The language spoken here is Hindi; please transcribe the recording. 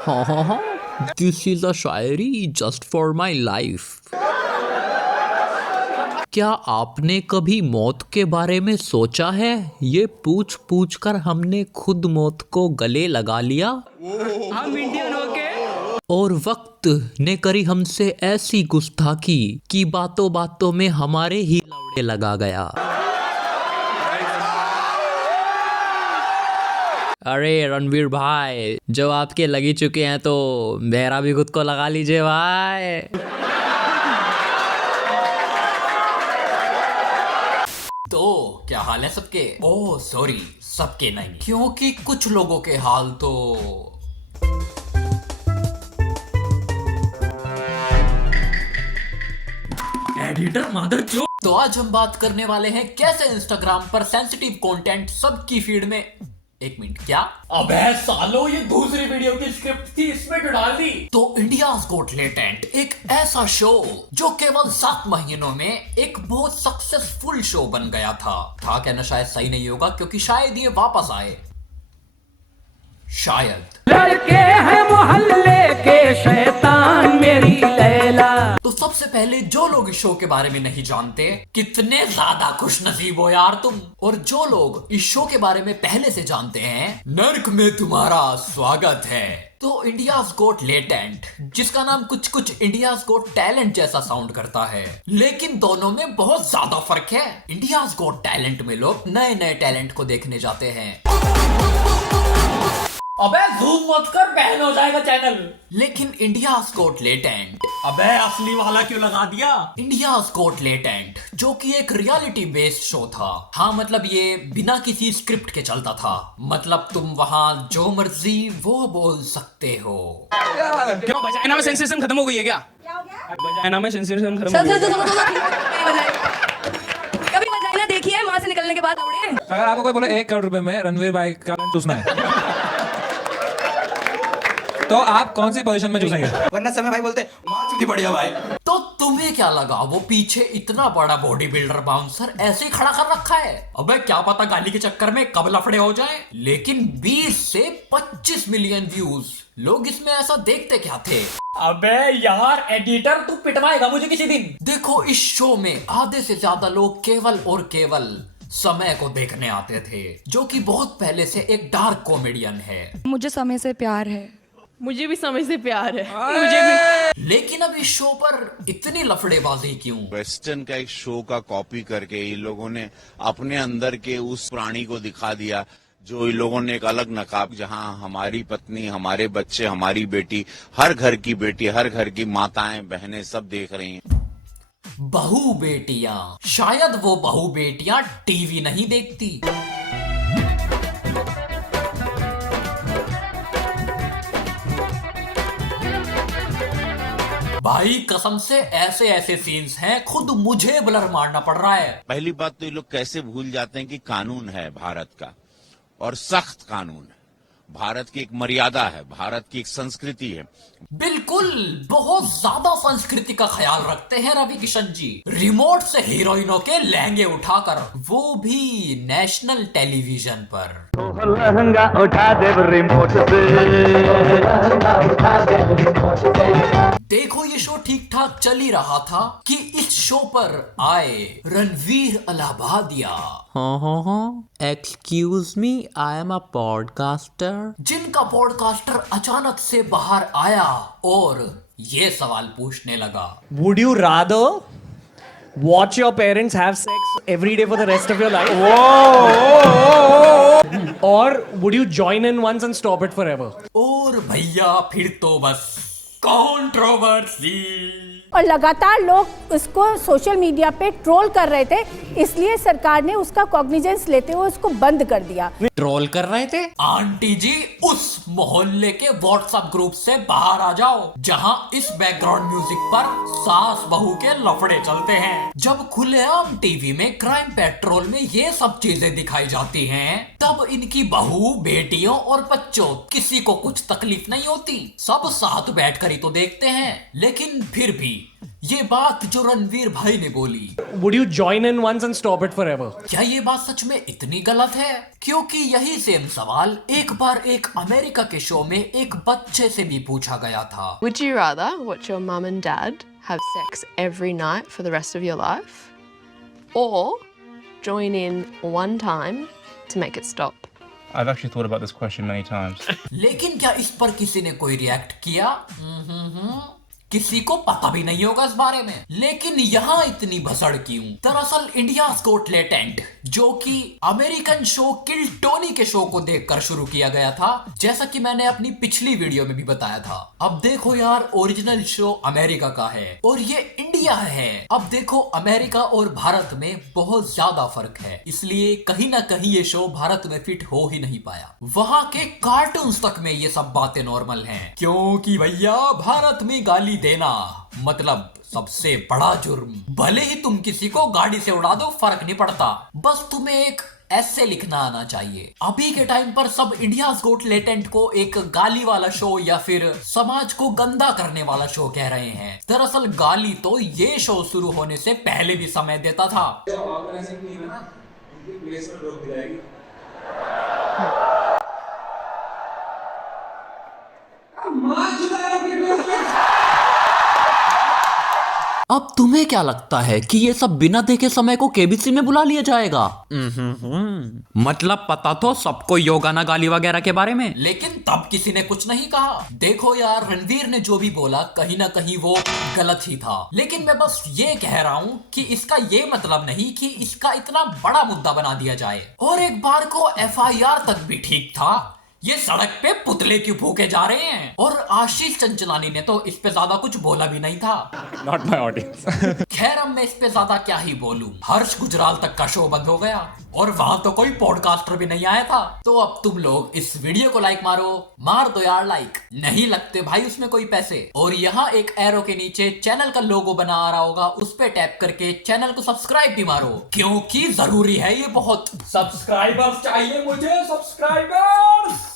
हाँ, this is a Shayari just for my life. क्या आपने कभी मौत के बारे में सोचा है? ये पूछ पूछ कर हमने खुद मौत को गले लगा लिया। हम इंडियन होके और वक्त ने करी हमसे ऐसी गुस्ताखी कि बातों बातों में हमारे ही लौड़े लगा गया। अरे रणवीर भाई, जो आपके लगी चुके हैं तो मेरा भी खुद को लगा लीजिए भाई। तो क्या हाल है सबके? ओह सॉरी, सबके नहीं, क्योंकि कुछ लोगों के हाल तो एडिटर मदर चो। तो आज हम बात करने वाले हैं कैसे इंस्टाग्राम पर सेंसिटिव कंटेंट सबकी फीड में। एक मिनट, क्या? अबे सालो, ये दूसरी वीडियो की स्क्रिप्ट थी, इसमें क्यों डाल दी? तो इंडियाज गॉट टैलेंट एक ऐसा शो जो केवल 7 महीनों में एक बहुत सक्सेसफुल शो बन गया था कहना शायद सही नहीं होगा, क्योंकि शायद ये वापस आए, शायद। लड़के हैं मोहल्ले के शैतान मेरी लैला। तो सबसे पहले जो लोग इस शो के बारे में नहीं जानते, कितने ज्यादा खुशनसीब हो यार तुम। और जो लोग इस शो के बारे में पहले से जानते हैं, नर्क में तुम्हारा स्वागत है। तो इंडियाज गॉट टैलेंट, जिसका नाम कुछ कुछ इंडियाज गॉट टैलेंट जैसा साउंड करता है, लेकिन दोनों में बहुत ज्यादा फर्क है। इंडियाज गॉट टैलेंट में लोग नए नए टैलेंट को देखने जाते हैं। अबे जूम मत कर, बैन हो जाएगा चैनल। लेकिन इंडियाज गॉट टैलेंट, अबे असली वाला क्यों लगा दिया? इंडियाज गॉट टैलेंट जो कि एक रियलिटी बेस्ड शो था। हाँ, मतलब ये बिना किसी स्क्रिप्ट के चलता था। मतलब तुम वहाँ जो मर्जी वो बोल सकते हो। क्यों वजाइना में सेंसेशन खत्म हो गई है क्या? वजाइना में सेंसेशन खत्म हो गई है। कभी वजाइना देखी है माँ से निकलने के बाद? अगर आपको कोई बोले 1 करोड़ रुपए में रणवीर भाई का चूसना है तो आप कौन सी पोजीशन में चूसेंगे? वरना समय भाई बोलते मां चुदी बढ़िया भाई। तो तुम्हें क्या लगा वो पीछे इतना बड़ा बॉडी बिल्डर बाउंसर ऐसे ही खड़ा कर रखा है? अबे क्या पता गाली के चक्कर में कब लफड़े हो जाए। लेकिन 20 से 25 मिलियन व्यूज, लोग इसमें ऐसा देखते क्या थे? अबे यार एडिटर, तू पिटवाएगा मुझे किसी दिन। देखो, इस शो में आधे से ज्यादा लोग केवल और केवल समय को देखने आते थे, जो कि बहुत पहले से एक डार्क कॉमेडियन है। मुझे समय से प्यार है। मुझे भी समय से प्यार है। मुझे भी। लेकिन अब इस शो पर इतनी लफड़ेबाजी क्यों? वेस्टर्न का एक शो का कॉपी करके इन लोगों ने अपने अंदर के उस प्राणी को दिखा दिया, जो इन लोगों ने एक अलग नकाब, जहां हमारी पत्नी, हमारे बच्चे, हमारी बेटी, हर घर की बेटी, हर घर की माताएं बहनें सब देख रही हैं। बहू बेटियां, शायद वो बहू बेटियां टीवी नहीं देखती। भाई कसम से ऐसे ऐसे सीन्स हैं, खुद मुझे ब्लर मारना पड़ रहा है। पहली बात तो ये लोग कैसे भूल जाते हैं कि कानून है भारत का, और सख्त कानून है। भारत की एक मर्यादा है, भारत की एक संस्कृति है। बिल्कुल, बहुत ज्यादा संस्कृति का ख्याल रखते हैं रवि किशन जी। रिमोट से हीरोइनों के लहंगे उठाकर, वो भी नेशनल टेलीविजन पर। लहंगा उठा दे रिमोट से। देखो, ये शो ठीक ठाक चल ही रहा था कि इस शो पर आए रणवीर अलाहाबादिया। हाँ, excuse me, I am a podcaster. जिनका पॉडकास्टर अचानक से बाहर आया और ये सवाल पूछने लगा, Would you rather watch your parents have sex every day for the rest of your life? Or would you join in once and stop it forever? और भैया फिर तो बस कंट्रोवर्सी। और लगातार लोग उसको सोशल मीडिया पे ट्रोल कर रहे थे, इसलिए सरकार ने उसका कॉग्निजेंस लेते हुए उसको बंद कर दिया। ट्रोल कर रहे थे? आंटी जी, उस मोहल्ले के व्हाट्सएप ग्रुप से बाहर आ जाओ, जहां इस बैकग्राउंड म्यूजिक पर सास बहू के लफड़े चलते हैं। जब खुलेआम टीवी में क्राइम पेट्रोल में ये सब चीजें दिखाई जाती हैं, तब इनकी बहू, बेटियों और बच्चों किसी को कुछ तकलीफ नहीं होती, सब साथ बैठकर ही तो देखते हैं। लेकिन फिर भी ये बात जो रणवीर भाई ने बोली, Would you join in once and stop it forever? क्या ये बात सच में इतनी गलत है? क्योंकि यही सेम सवाल एक बार एक अमेरिका के शो में एक बच्चे से भी पूछा गया था। Would you rather watch your mum and dad have sex every night for the rest of your life, or join in one time to make it stop? I've actually thought about this question many times. लेकिन क्या इस पर किसी ने कोई रिएक्ट किया? किसी को पता भी नहीं होगा इस बारे में। लेकिन यहाँ इतनी भसड़ क्यों? दरअसल इंडियाज़ गॉट टैलेंट, जो कि अमेरिकन शो किल टोनी के शो को देखकर शुरू किया गया था, जैसा कि मैंने अपनी पिछली वीडियो में भी बताया था। अब देखो यार, ओरिजिनल शो अमेरिका का है और ये इंडिया है। अब देखो, अमेरिका और भारत में बहुत ज्यादा फर्क है, इसलिए कहीं ना कहीं ये शो भारत में फिट हो ही नहीं पाया। वहाँ के कार्टून्स तक में ये सब बातें नॉर्मल हैं, क्योंकि भैया भारत में गाली देना मतलब सबसे बड़ा जुर्म। भले ही तुम किसी को गाड़ी से उड़ा दो, फर्क नहीं पड़ता, बस तुम्हें एक ऐसे लिखना आना चाहिए। अभी के टाइम पर सब इंडियाज़ गॉट टैलेंट को एक गाली वाला शो या फिर समाज को गंदा करने वाला शो कह रहे हैं। दरअसल गाली तो ये शो शुरू होने से पहले भी समय देता था। अब तुम्हें क्या लगता है कि ये सब बिना देखे समय को केबीसी में बुला लिया जाएगा? मतलब पता तो सबको योगा ना गाली वगैरह के बारे में, लेकिन तब किसी ने कुछ नहीं कहा। देखो यार, रणवीर ने जो भी बोला कहीं ना कहीं वो गलत ही था, लेकिन मैं बस ये कह रहा हूँ कि इसका ये मतलब नहीं कि इसका इतना बड़ा मुद्दा बना दिया जाए। और एक बार को FIR तक भी ठीक था, ये सड़क पे पुतले क्यों फूके जा रहे हैं? और आशीष चंचलानी ने तो इस पे ज्यादा कुछ बोला भी नहीं था। Not my audience. खैर, अब मैं इस पे ज्यादा क्या ही बोलूं। हर्ष गुजराल तक का शो बंद हो गया और वहां तो कोई पॉडकास्टर भी नहीं आया था। तो अब तुम लोग इस वीडियो को लाइक मार दो यार लाइक। नहीं लगते भाई उसमें कोई पैसे। और यहाँ एक एरो के नीचे चैनल का लोगो बना आ रहा होगा, उस पे टैप करके चैनल को सब्सक्राइब भी मारो, क्योंकि जरूरी है ये बहुत। सब्सक्राइबर्स चाहिए मुझे, सब्सक्राइबर्स।